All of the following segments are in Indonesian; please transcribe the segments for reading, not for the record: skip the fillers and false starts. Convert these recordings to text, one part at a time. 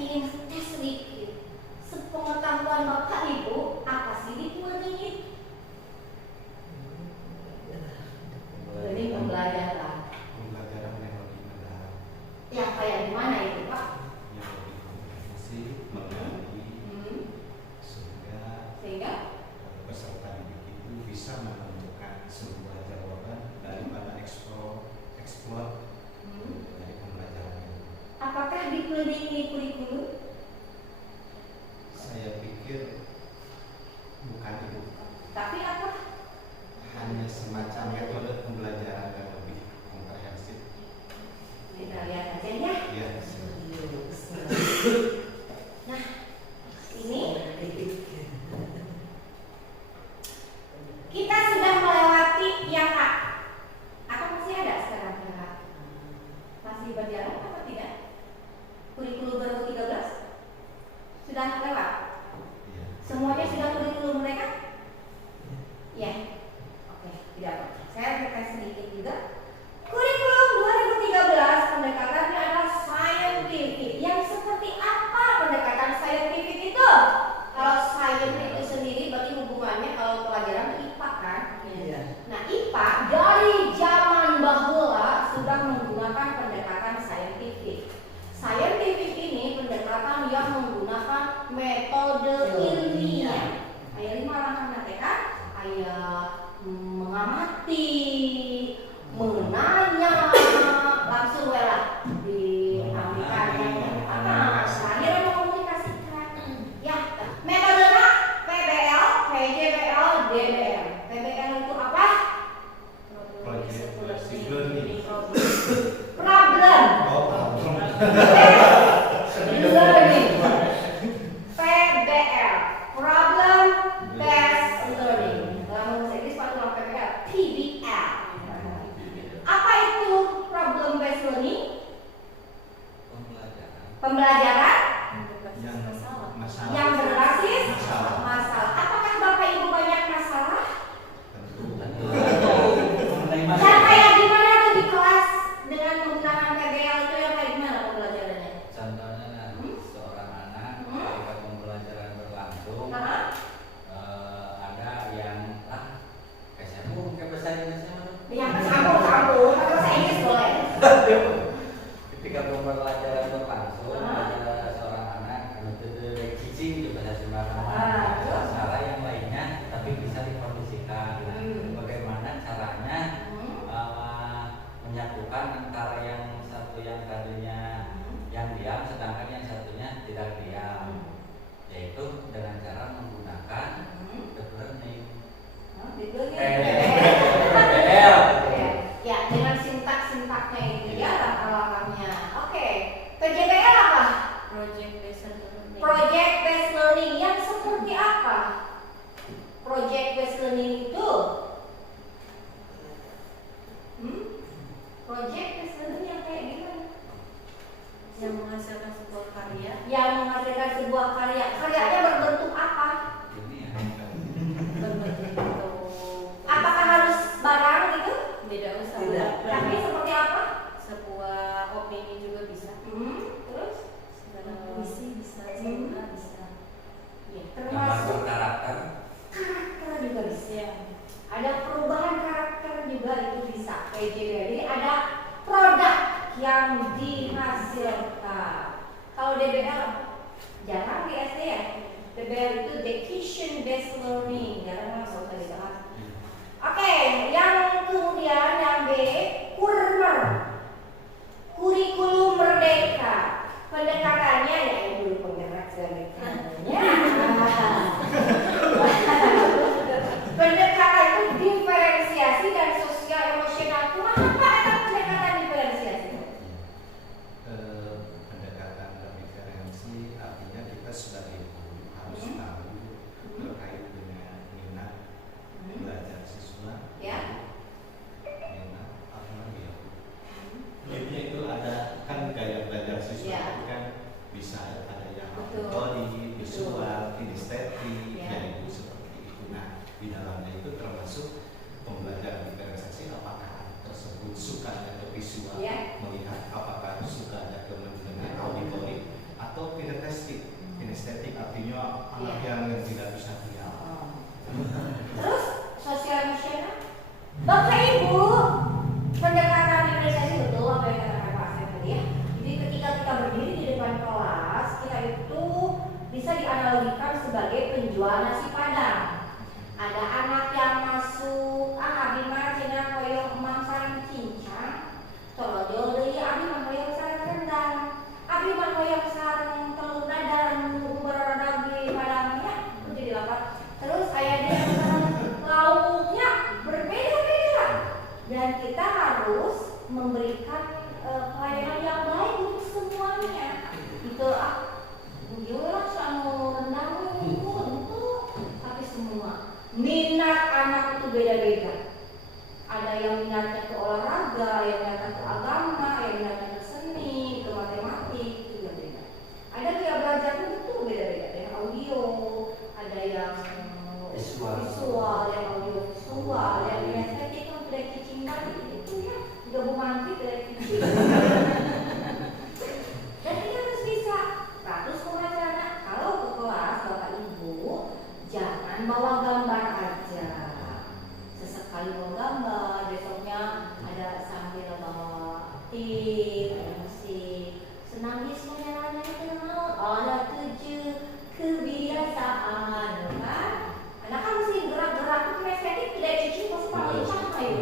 ingin tes sedikit. Sepengetahuan Bapak Ibu, apa sih deep learning itu? Jadi pembelajaran. Pembelajaran yang lebih mendalam. Ya kayak gimana itu Pak? Yang lebih komprehensif, menggali, sehingga peserta didik itu bisa menemukan sebuah jawaban daripada explore dari pembelajaran itu. Apakah deep learning ini kurikulum? Saya pikir bukan itu. Tapi apa? Hanya semacam metode pembelajaran yang lebih komprehensif. Kita lihat aja ya. Ya. Nah, ini kita sudah melewati yang A. Atau masih ada sekarang yang A? Masih berjalan atau tidak? Kurikulum baru 13? Sudah lewat? Ya. Semuanya sudah kurikulum mereka? Ya. Oke, tidak apa. Saya berkata sedikit juga. Kurikulum 2013 pendekatannya adalah scientific. Yang seperti apa pendekatan scientific itu? Kalau science itu sendiri berarti hubungannya kalau pelajaran IPA kan? Iya. Nah IPA dari zaman bahula sudah menggunakan pendekatan scientific. Scientific ini pendekatan yang menggunakan metode ilmiah. Ayat 5 langkah menantikan, ayat mengamati, menanya, langsung lah diambilkan yang terakhir mengkomunikasikan. Ya, metodenya PBL, PJBL, DBL. PBL itu apa? Project Based Learning. Problem. Oh, problem. Learning. PBL, Problem Based Learning. Dalam bahasa Inggris pakai PBL, PBL. Apa itu Problem Based Learning? Pembelajaran Yang masalah. yang berbasis Masalah. masalah. Apakah Bapak Ibu banyak masalah? Tentu. Yang kayak gimana tuh di kelas dengan menggunakan PBL itu yang kayak gimana pembelajarannya? Contohnya seorang anak ketika pembelajaran berlangsung ada yang kayak sambung kayak bahasa Inggrisnya mana? Yang sambung, kalau bahasa Inggris boleh. Ketika pembelajaran berlangsung ada seorang anak metode cicing di bahasa Sunda cara yang lainnya tapi bisa dikondisikan. Bagaimana caranya menyatukan antara yang satu yang tadinya yang diam sedangkan yang satunya tidak diam, yaitu dengan cara menggunakan deep learning. Ya, dengan sintak-sintaknya itu ya, langkah-langkahnya. Oke, PJBL apa? Project Based Learning. Project Based Learning yang seperti apa? Project Based Learning itu Project Based Learning yang kayak gimana? Yang menghasilkan sebuah karya. Yang menghasilkan sebuah karya. Karyanya berbentuk apa? Ini ya. Berbentuk. Apakah harus barang gitu? Tidak usah. Tidak. Tapi seperti apa? Sebuah opini juga bisa. Terus? Segala puisi bisa, cerita bisa. Ya, Gambar termasuk karakter. karakter juga bisa. Ya. Ada perubahan karakter juga itu bisa. PJB. Jadi ada produk yang dihasilkan. Kalau DBL jarang di SD ya. DBL itu Decision Based Learning. Jarang masuk tadi bahas. Oke, yang kemudian yang B, Kurmer. Kurikulum Merdeka. Pendekatannya ya ibu penggerak sebenarnya. Pendekatan itu diferensiasi dan sosial emosional. Kenapa ada pendekatan diferensiasi? Pendekatan diferensi artinya kita sebagai guru harus tahu terkait dengan minat belajar siswa. Ya. Minat apa lagi ya? Jadi itu ada kan gaya belajar siswa Ya. itu kan bisa ada yang Betul. auditory, visual, kinestetik, Ya. ya itu seperti itu. Nah, di dalamnya itu termasuk pembelajaran diferensiasi apakah anak tersebut sukanya ke visual, Ya. melihat apakah sukanya ke mendengar auditory atau dibagikan sebagai penjual nasi padang. Ada anak yang masuk, abi mah cenah hoyong emang sareng cincang, tolong deui abi mah hoyong sareng rendang, abi mah hoyong sareng telur dadar nu berada di padangnya, jadi lapat. Terus aya dia yang sareng lauknya berbeda-beda, dan kita harus memberikan pelayanan yang baik untuk semuanya. Itu lah anu rendang untuk tapi semua minat anak itu beda-beda. Ada yang minatnya ke olahraga, yang minatnya ke agama, yang minatnya ke seni, ke matematik, itu beda-beda. Ada yang belajarnya itu beda-beda. Ada yang audio, ada yang visual, yang audio visual, yang minatnya kita udah cicing lagi itu ya, gabungan kita dari cicing. Dan kita harus bisa. Terus pembacaannya, kalau ke kelas Bapak Ibu jangan bawa gambar aja. Sesekali bawa gambar, besoknya ada sambil bawa tip, ada musik. Senang semuanya kenal, ada 7 kebiasaan, kan? Anak kan mesti gerak-gerak, itu estetik tidak cicing pasti paling capek.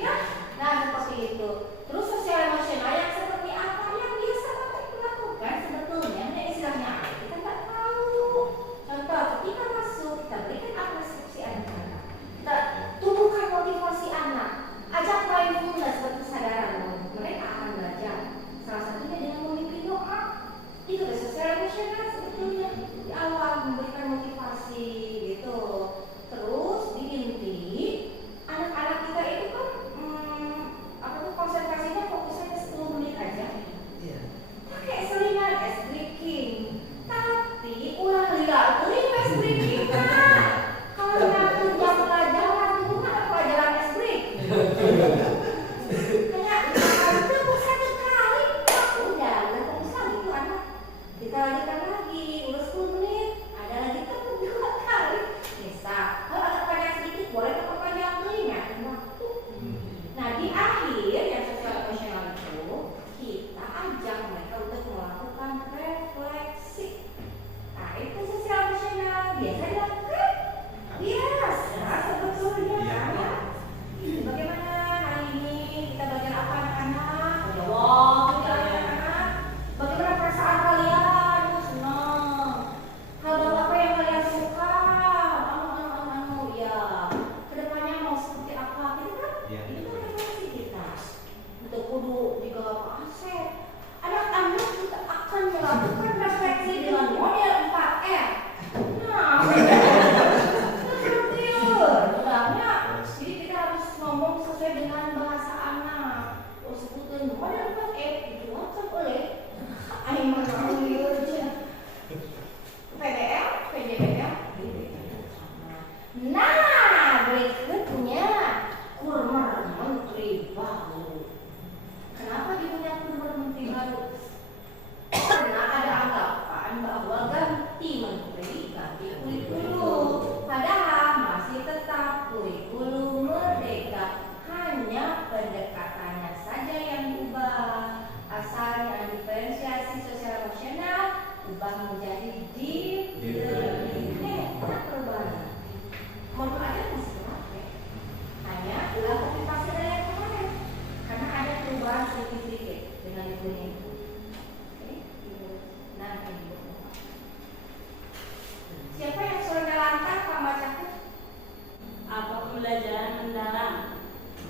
Ya, nah seperti itu. Terus sosial emosional yang seperti apa yang biasa Bapak Ibu lakukan sebetulnya, ini istilahnya apa? Kita nggak tahu. Contoh, ketika masuk, kita berikan apresiasi anak-anak. Kita tumbuhkan motivasi anak. Ajak mindfulness berkesadaran mereka akan belajar. Salah satunya dengan memimpin doa. Itu udah sosial emosional sebetulnya. Di awal memberikan motivasi gitu. Terus di inti, anak-anak kita itu kan konsentrasinya fokusnya 10 menit aja. Pakai selingan es breaking. Tapi ulah lila teuing es breaking kan. Kalau ngatur jam pelajaran itu kan ada pelajaran es break. Kayak itu bukan sekali. Udah fokus lagi tuh anak. Kita lanjutkan lagi, udah 10 menit. Ada lagi kan 2 kali. Bisa. Kalau agak panjang sedikit boleh perpanjang teuing ya. Waktu. Nah di akhir yang sosial emosional itu kita ajak mereka untuk melakukan refleksi. Nah itu sosial emosional biasa dilakukan, biasa sebetulnya kan ya. Bagaimana hari ini kita belajar apa anak-anak? Jawab anak-anak. Bagaimana perasaan kalian? Senang. Hal baru apa yang kalian suka? Ya. Kedepannya mau seperti apa? Gitu kan? Itu kan refleksi kita. Untuk kudu juga aset. Anak-anak kita akan melakukan refleksi dengan model 4R. Nah, seperti itu. Mudahnya, jadi kita harus ngomong sesuai dengan bahasa anak. Terus sebutin model 4R itu macam oleh ayo mau PDL, PDL. Nah, berikutnya kurma menteri baru. Kenapa dipunya kurma menteri baru? Karena ada anggapan bahwa ganti menteri, ganti kurikulum. Padahal masih tetap kurikulum merdeka, hanya pendekatannya saja yang diubah. Asalnya diferensiasi sosial emosional ubah menjadi deep learning. Perubahan. Modul aja masih terpakai. Hanya ulah copy paste dari yang kemarin. Karena ada perubahan sedikit-sedikit dengan itunya itu. Oke, gitu. Nah, ini. Siapa yang suruh ngelantang Pak Macaku? Apa pembelajaran mendalam?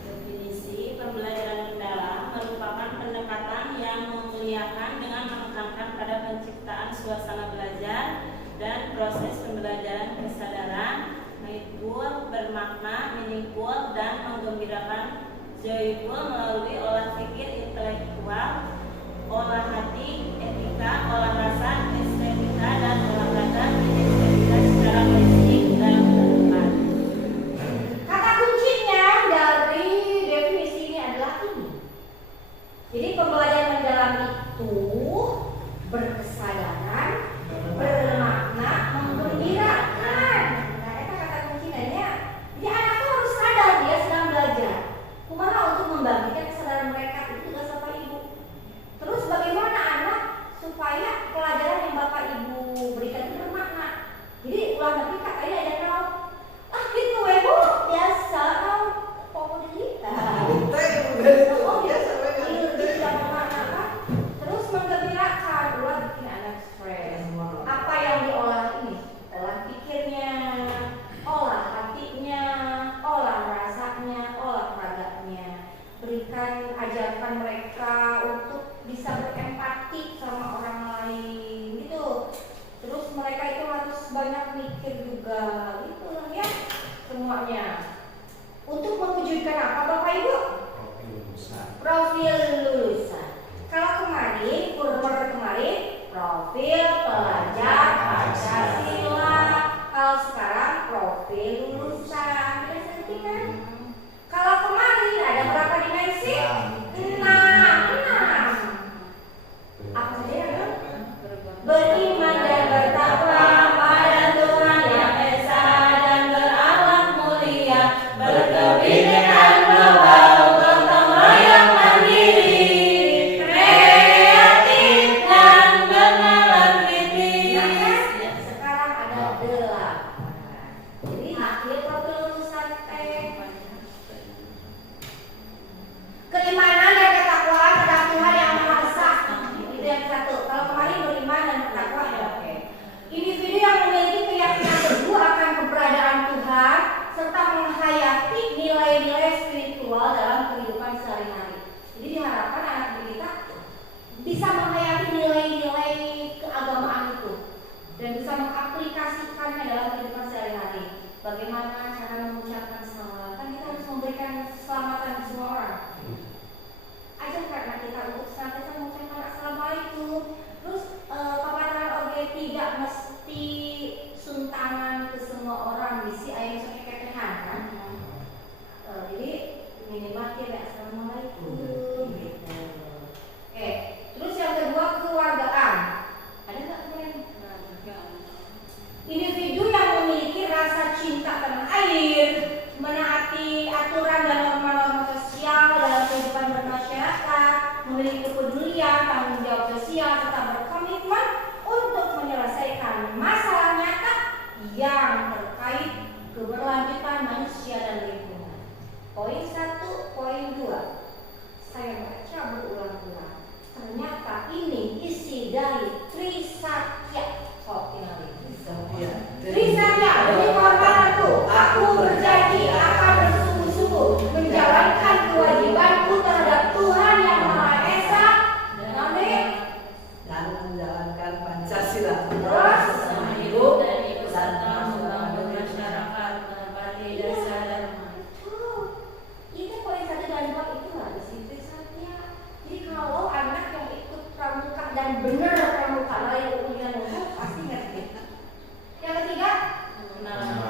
Definisi pembelajaran mendalam merupakan pendekatan yang memuliakan dengan menekankan pada penciptaan suasana belajar dan proses pembelajaran kesadaran, mindful, bermakna, meaningful, dan menggembirakan, joyful melalui olah pikir intelektual, olah hati, etika, olah rasa, estetika, dan olahraga estetika secara holistik dan berdepan. Kata kuncinya dari definisi ini adalah ini. Jadi pembelajaran mendalam itu berkesadaran, bermakna, menggembirakan. Nah, itu kata kuncinya. Jadi anak itu harus sadar dia sedang belajar. Kumaha untuk membangkitkan kesadaran mereka itu tugas Bapak Ibu. Terus bagaimana ulah tapi katanya ada naon. Ah gitu we Bu, biasa naon pokok deui. Oh biasa we kan. Terus menggembirakan, ulah bikin anak stres. Apa yang diolah ini? Olah pikirnya, olah hatinya, olah rasanya, olah raganya. Berikan ajarkan mereka untuk bisa berempati sama orang lain gitu. Terus mereka itu harus banyak mikir juga gitu ya semuanya. Untuk mewujudkan apa Bapak Ibu? Profil lulusan. Profil lulusan. Kalau kemarin, kurang kemarin profil pelajar Pancasila. Kalau sekarang profil lulusan. Sudah ngerti kan? Kalau kemarin ada berapa dimensi? 6. Apa saja ya? Beriman dan bertakwa pada Tuhan Yang Esa dan berakhlak mulia, berkebinekaan global, gotong royong mandiri, kreatif dan bernalar kritis. Sekarang ada 8. Jadi akhir profil lulusan keimanan dan ketakwaan pada Tuhan Yang Maha Esa. Itu yang satu. Kalau kemarin beriman dan bertakwa ya oke. Individu yang memiliki keyakinan teguh akan keberadaan Tuhan serta menghayati nilai-nilai spiritual dalam kehidupan sehari-hari. Jadi diharapkan anak didik kita bisa menghayati nilai-nilai keagamaan itu dan bisa mengaplikasikannya dalam kehidupan sehari-hari. Bagaimana cara mengucapkan salam? Kan kita harus memberikan keselamatan semua orang. Ajarkan anak kita untuk senantiasa mengucapkan assalamualaikum. Terus paparan oge tidak mesti suntangan ke semua orang bisi aya sok keketehan kan. Jadi minimal kita assalamualaikum gitu. Terus yang kedua kekeluargaan. Ada nggak kemarin? Individu yang memiliki rasa cinta tanah air, menaati aturan dan norma-norma sosial dalam kehidupan bermasyarakat, memiliki kepedulian, tanggung jawab sosial, serta berkomitmen untuk menyelesaikan masalah nyata yang terkait keberlanjutan manusia dan lingkungan. Poin 1, poin 2. Saya baca berulang-ulang. Ternyata ini isi dari Trisatya. Trisatya, demi korbananku, aku berjanji akan bersungguh-sungguh menjalankan kewajibanku terhadap Tuhan Yang Maha Esa dan menjalankan Pancasila. Terus hidup dan ikut serta membangun masyarakat menepati dasar dharma. Itu poin 1 dan 2 itu lah isi Trisatya. Jadi kalau anak yang ikut pramuka dan benar pramuka lain ujian umum pasti ngerti. Yang ketiga, benaran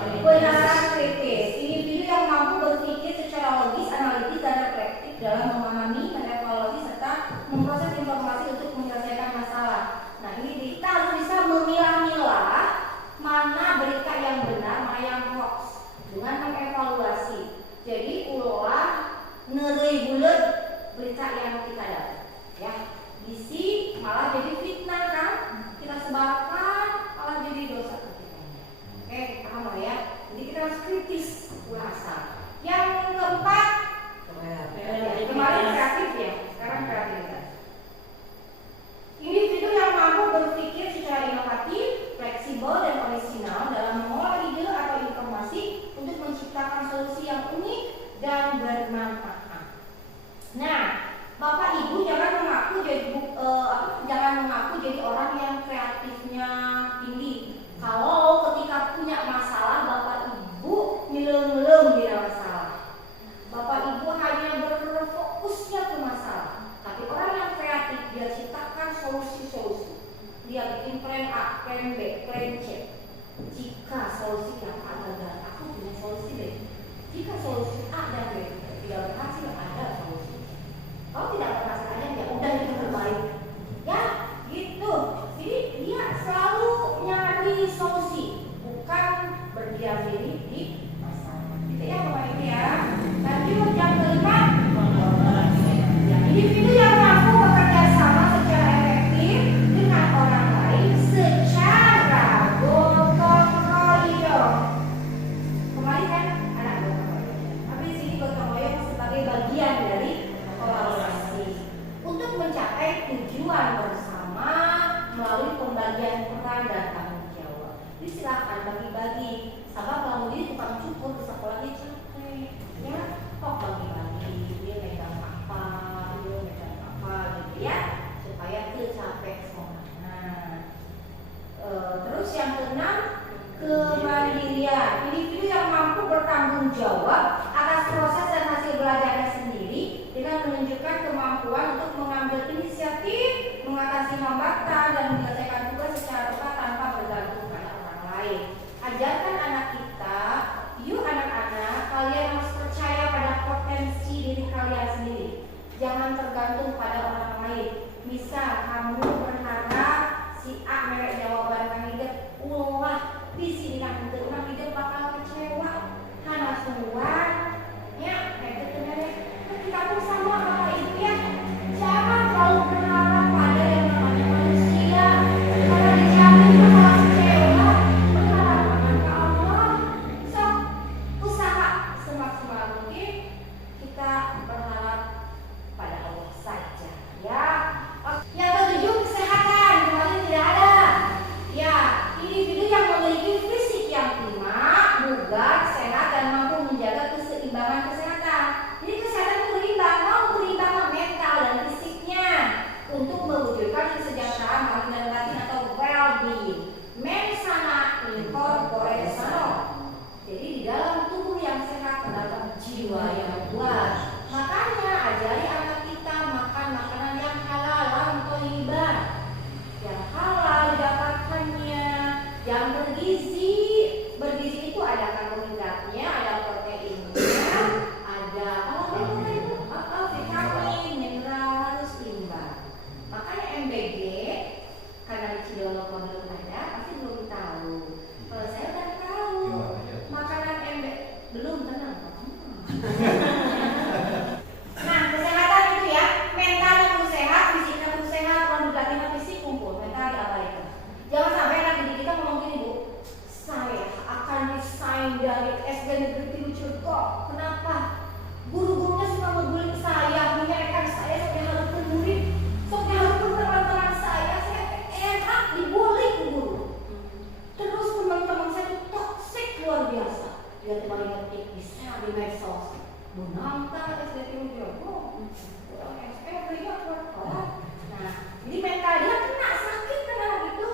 kritis. Individu yang mampu berpikir secara logis, analitis, dan reflektif dalam memahami, mengevaluasi, serta memproses informasi untuk menyelesaikan masalah. Nah ini kita harus bisa memilah-milah mana berita yang benar, mana yang hoax dengan mengevaluasi. Jadi ulah neureuy bulet berita yang kita dapat. Ya, bisi malah jadi fitnah kan? Kita sebarkan malah jadi dosa. Oke, paham lah ya. Jadi kita harus kritis bahasa. Yang keempat, kemarin kreatif ya, sekarang kreativitas. Individu yang mampu berpikir secara inovatif, fleksibel, dan orisinal dalam mengolah ide atau informasi untuk menciptakan solusi yang unik dan bermanfaat. Nah, Bapak Ibu jangan mengaku jadi orang yang kreatifnya tinggi. Kalau ketika punya masalah, Bapak Ibu ngelem-ngelem di masalah. Bapak Ibu hanya berfokusnya ke masalah. Tapi orang yang kreatif, dia ciptakan solusi-solusi. Dia bikin plan A, plan B, plan C. Jika solusi yang A gagal, aku punya solusi B. Jika solusi A dan B tidak berhasil, ada solusi. Kalau tidak berhasil, ya udah itu terbaik. Ya, gitu. Jadi dia selalu nyari solusi, bukan berdiam diri di masalah. Gitu ya Bapak Ibu ya. Lanjut yang kelima, individu yang mampu bekerja sama secara efektif dengan orang lain secara gotong royong. melalui pembagian peran dan tanggung jawab. Jadi silakan bagi-bagi. Sabab kalau dia tukang cukur di sekolahnya capek, ya. Kok bagi-bagi dia megang apa, dia megang apa gitu ya, supaya capek semuanya. Terus yang keenam, kemandirian. Individu yang mampu bertanggung jawab atas proses dan hasil belajarnya sendiri dengan menunjukkan kemampuan untuk mengambil inisiatif, mengatasi hambatan dan menyelesaikan tugas secara tepat tanpa bergantung pada orang lain. Ajarkan anak kita, yuk anak-anak, kalian harus percaya pada potensi diri kalian sendiri. Jangan tergantung pada orang lain. Misal kamu berharap si A merek jawaban kandidat, ulah visi bilang untuk orang hidup bakal kecewa karena semua ya kayak gitu ya. Kita pun sama bapak ibu ya, jangan terlalu berharap pada yang namanya manusia karena dijamin bakal kecewa. Berharap pada Allah. So usaha semaksimal mungkin kita berharap pada Allah saja ya. Yang ketujuh, kesehatan kemarin tidak ada. Ya, individu yang memiliki fisik yang prima, bugar, sehat dan mampu menjaga keseimbangan kesehatan. Jadi kesehatan itu berimbang, mau berimbang mental dan fisiknya untuk mewujudkan kesejahteraan hati dan batin atau well-being. Mensana in corpore sano. Jadi di dalam tubuh yang sehat terdapat jiwa yang kuat. Makanya ajari anak kita makan makanan yang halal, thayyibah. Yang halal didapatkannya, yang bergizi. Bergizi itu ada karbohidratnya, ada proteinnya, ada vitamin, mineral harus imbang. Makanya MBG karena di Cidolo Pondok ada, pasti belum tahu. Kalau saya udah tahu makanan MBG belum tenang. Nah, kesehatan itu ya, mentalnya perlu sehat, fisiknya perlu sehat, karbohidratnya fisik kumpul, mental diabaikan. Jangan sampai anak didik kita ngomong gini, Bu, saya akan resign dari SD Negeri 3 Cirebon. Kenapa? Guru-gurunya suka ngebully saya, menyerahkan saya sampai harus murid, sampai harus teman-teman saya enak dibully ke guru. Terus teman-teman saya itu toksik luar biasa. Dia kembali ngetik di medsos. Menantang SD Cirebon, orang SMP dia kuat. Nah, jadi mental dia kena sakit karena gitu.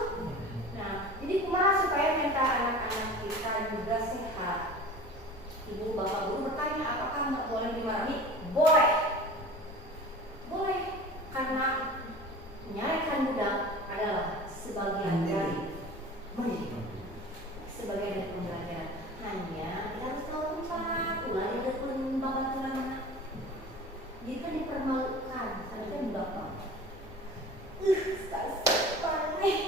Nah, jadi kumaha supaya mental anak-anak kita juga sehat. Ibu bapak guru bertanya, apakah nggak boleh dimarahi? Boleh, boleh, karena menyalahkan budak adalah sebagian dari mendidik, sebagian dari pembelajaran. Hanya kita harus tahu tempat, ulah ada pun bapak tulang. Jadi kan dipermalukan, karena kan bapak. Sekarang nih,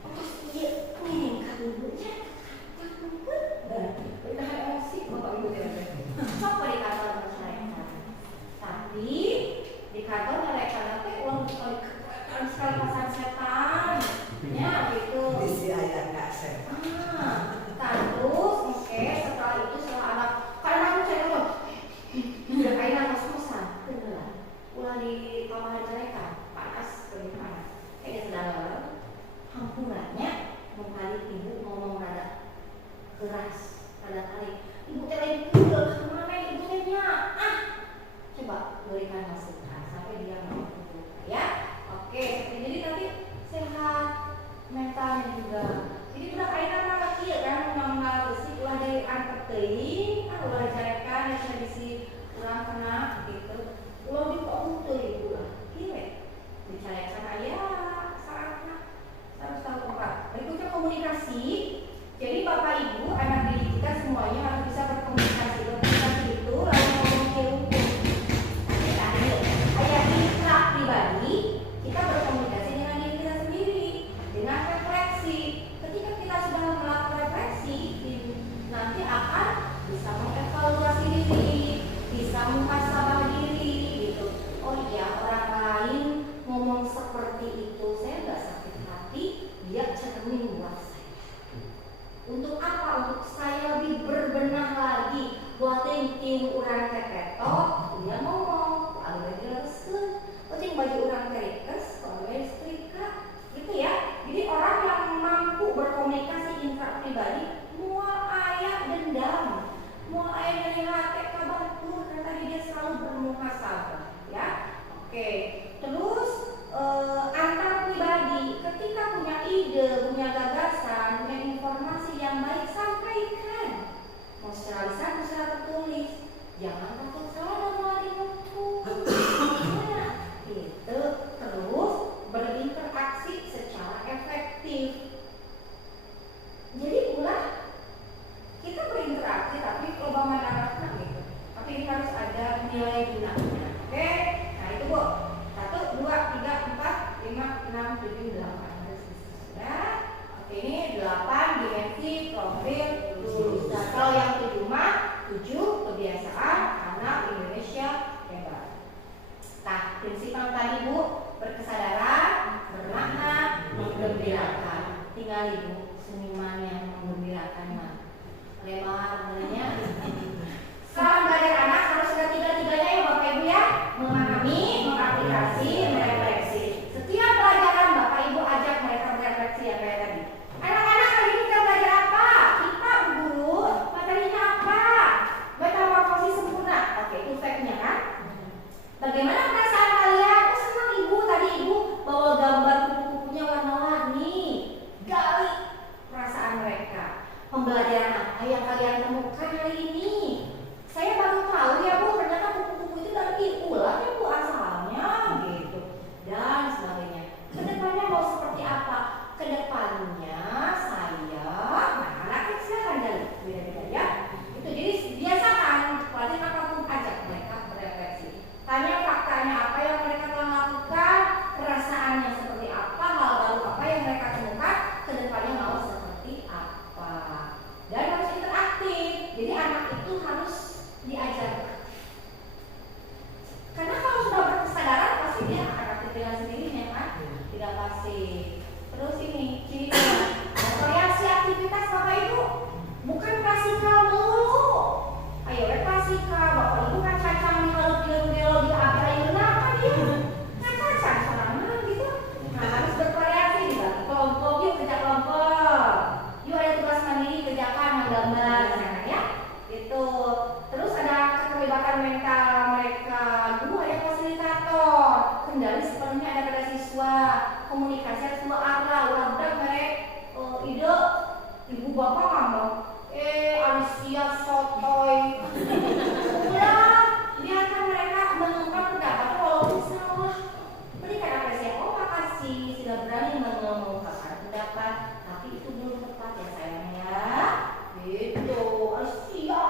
terus iya, nih kabunya, udah emosi bapak ibu tidak. Coba di kantor mereka, tapi di kantor mereka nanti uang sekali pasang setan, ya gitu. Isi ayah kak 6, 7, 8 ya. Oke, ini 8 dimensi profil lulusan. Kalau yang 7 mah 7 kebiasaan anak Indonesia hebat. Nah, prinsip yang tadi Bu, berkesadaran, bermakna, menggembirakan. Tinggal Ibu seniman yang menggembirakan mah. Lemah sebenarnya. Selama belajar anak harus ada tiga-tiganya ya Bapak Ibu ya. Memahami, mengaplikasi, merefleksi. Setiap pelajaran Bapak Ibu ajak mereka merefleksi ya kayak tadi. Anak-anak kali ini kita belajar apa? Kita Bu Guru, materinya apa? Metamorfosis sempurna. Oke, itu fact-nya kan? Bagaimana perasaan kalian? Oh senang Ibu, tadi Ibu bawa gambar kupu-kupunya warna-warni. Gali perasaan mereka. Pembelajaran apa yang kalian temukan hari ini? Saya baru tahu ya Bu, ternyata kupu-kupu itu dari ular ya Bu asalnya gitu. Dan sebagainya. Kedepannya mau seperti apa? Kedepannya saya, anak silakan gali beda-beda ya. Itu jadi biasakan pelajaran apapun ajak mereka berefleksi. Tanya faktanya apa yang mereka telah lakukan, perasaannya seperti apa, hal baru apa yang mereka temukan, kedepannya mau seperti apa. Dan harus interaktif. Jadi anak itu harus diajar. Karena kalau sudah berkesadaran pasti dia akan aktif dengan sendirinya kan, tidak pasti. Terus ini ciri-ciri variasi aktivitas Bapak Ibu, bukan klasikal dulu. Ayo klasikal, Bapak Ibu kan cacang di kalau gelo di air kenapa dia? Kan cacang sorangan gitu. Nah harus bervariasi dibagi kelompok, yuk kerja kelompok. Yuk ada tugas mandiri kerjakan menggambar, misalkan ya. Itu. Terus ada keterlibatan mental mereka. Guru ada fasilitator. Kendali sepenuhnya ada pada siswa. Komunikasi harus dua arah. Udah mereka ide ibu bapak ngomong. Alicia sotoy. Udah biarkan mereka menemukan pendapat walaupun salah. Berikan apresiasi. Oh makasih sudah berani mengungkapkan pendapat. Tapi itu belum tepat ya sayangnya. Gitu. Alicia.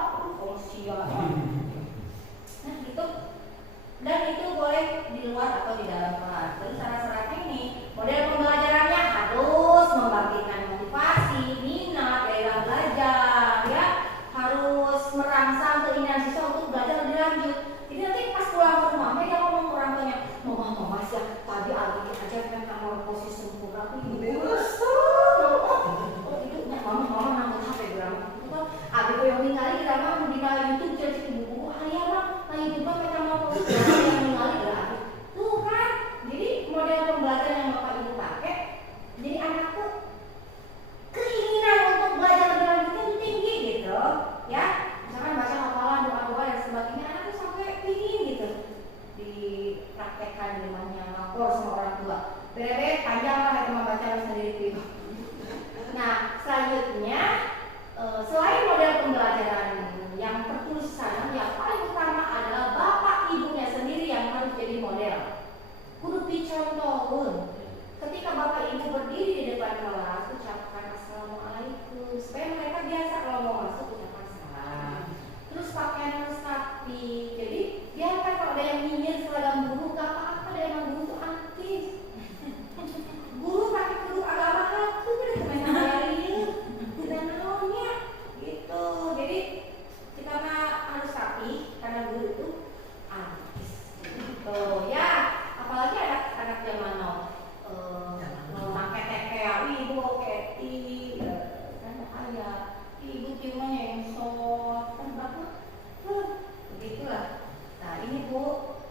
Nah gitu. Dan itu boleh di luar atau di dalam kelas. Jadi syarat-syaratnya ini model pembelajarannya harus membangkitkan motivasi, minat, gairah belajar, ya harus merangsang keinginan siswa untuk belajar lebih lanjut. Jadi nanti pas pulang ke rumah, mereka ngomong ke orang tuanya, mama sih tadi Aldi aja kan metamorfosis sempurna, aku ibu itu mama nanggut HP bilang, aku yang ningali kita membina YouTube jadi buku harian lah, nah YouTube metamorfosis yang ningali berarti tuh kan. Jadi model pembelajaran yang Bapak Ibu pakai, jadi anak tuh keinginan untuk belajar lebih lanjut itu tinggi gitu, ya. Misalkan baca hafalan, doa-doa dan sebagainya, anak tuh sampai pingin gitu dipraktekkan di rumahnya, lapor sama orang tua. Bere-bere panjang lah itu membaca sendiri. Nah selanjutnya selain model pembelajaran yang tertulisan, yang paling utama adalah bapak ibunya sendiri yang harus jadi model. Kudu dicontohin. Ketika bapak ibu berdiri di depan kelas, ucapkan assalamualaikum supaya mereka biasa kalau mau masuk ucapkan salam. Terus pakaian harus rapi. Jadi biarkan kalau ada yang nyinyir seragam guru, gak apa-apa, ada yang guru tuh aktif. Guru pakai guru agama itu udah temen bayarin, tidak naonnya gitu. Jadi kita mah harus rapi karena guru itu artis gitu ya. Apalagi anak-anak zaman now pakai TPA, ibu keti kan ayah ibu cuma yang short kan berapa begitulah. Nah ini Bu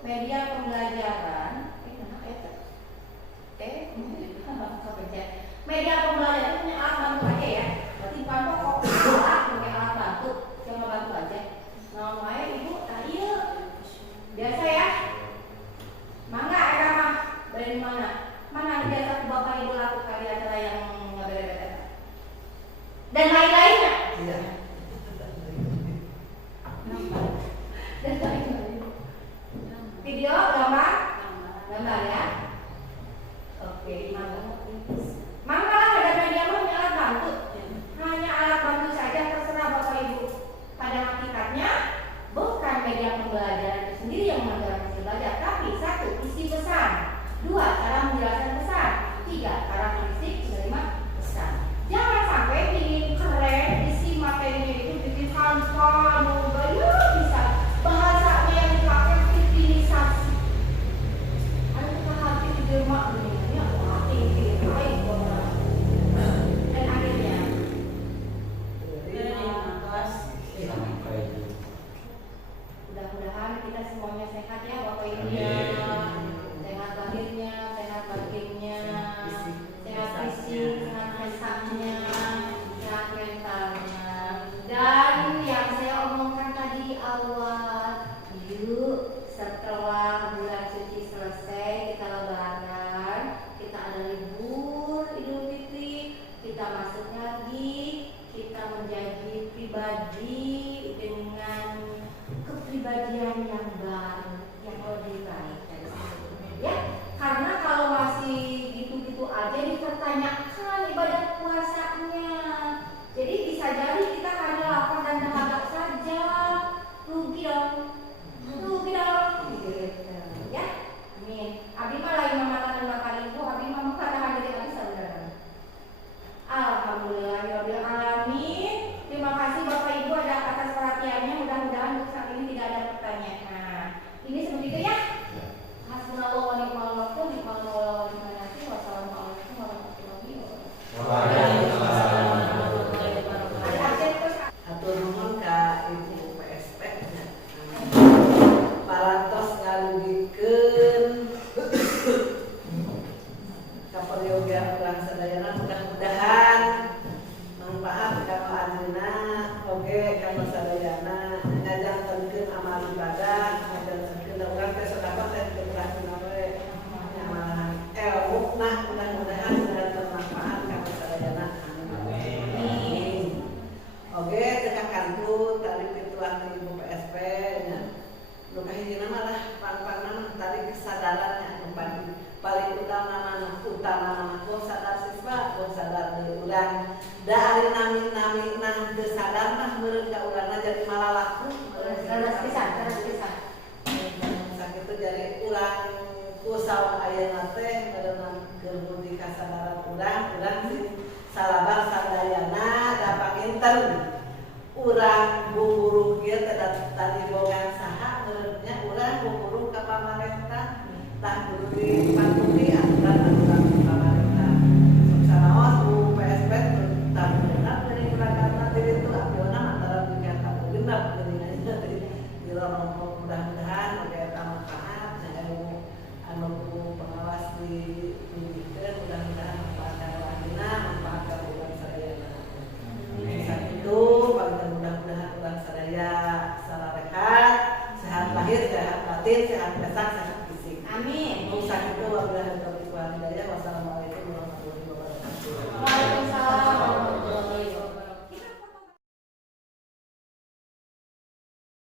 media pembelajaran media pembelajaran punya alat bantu aja ya. Berarti bukan pokok alat, punya alat bantu, cuma bantu aja. Namanya ibu tadi biasa ya. Mangga mah dari mana? Mana biasa bapak ibu lakukan di acara yang nggak beda-beda dan lain-lainnya. Iya. Dan lain-lain. Video, gambar ya. Oke, mangga lah ada media mah hanya alat bantu. Hanya alat bantu saja terserah bapak ibu. Pada hakikatnya bukan media pembelajaran itu sendiri yang menggerakkan hasil belajar, tapi satu isi pesan, dua cara menjelaskan pesan, dipertanyakan ibadah puasanya. Jadi bisa jadi kita hanya lapar dan dahaga saja, rugi dong, gitu. Ya, amin. Abi mah lain mamakan 5 kali itu, abi mah makan dahaga lagi saudara. Alhamdulillahirabbil alamin. Terima kasih Bapak Ibu ada atas perhatiannya. Mudah-mudahan untuk saat ini tidak ada pertanyaan. Ini seperti itu ya. Hasbunallahu wa ni'mal wakil, ni'mal maula wa ni'mal nasir. Wassalamualaikum warahmatullahi wabarakatuh. Waalaikumsalam. Ada absen terus. Atur nuhun ka Ibu PSP nya. Parantos ngalugikeun kaperyogian urang sadayana mudah-mudahan manfaat ka ajeuna oge ka sadayana ngajantenkeun amal ibadah ngajantenkeun urang teh sedekah teh berarti we amal ilmu nah mudah-mudahan bermanfaat ka sadayana. Amin. Oke, teka kantu tadi pituan Ibu PSP nya. Nu kahijina malah pang-pangna tadi kesadarannya paling utama kok sadar siswa, kok sadar deui urang. Da ari nami nah teu sadar mah meureun ka urangna jadi malah laku. Terus pisan. Sakitu jadi urang ku sawa ayeuna teh meureun keur budi kasadaran urang sih salabar sadayana da panginten urang buburu kieu teh tadi bogan saha meureunnya urang buburu ka pamarentah tah kudu dipatuhi aturan-aturan pamarentah. Sanaos Bu PSP tah beunang deui urang diri itu apiona antara kegiatan genep geuningan di lorong mudah-mudahan oge eta manfaat anu pengawas di mudah-mudahan manfaat ka wajina manfaat ka urang sadayana. Itu paling mudah-mudahan urang sadaya salah rehat, sehat lahir, sehat batin, sehat jasad, sehat fisik. Amin.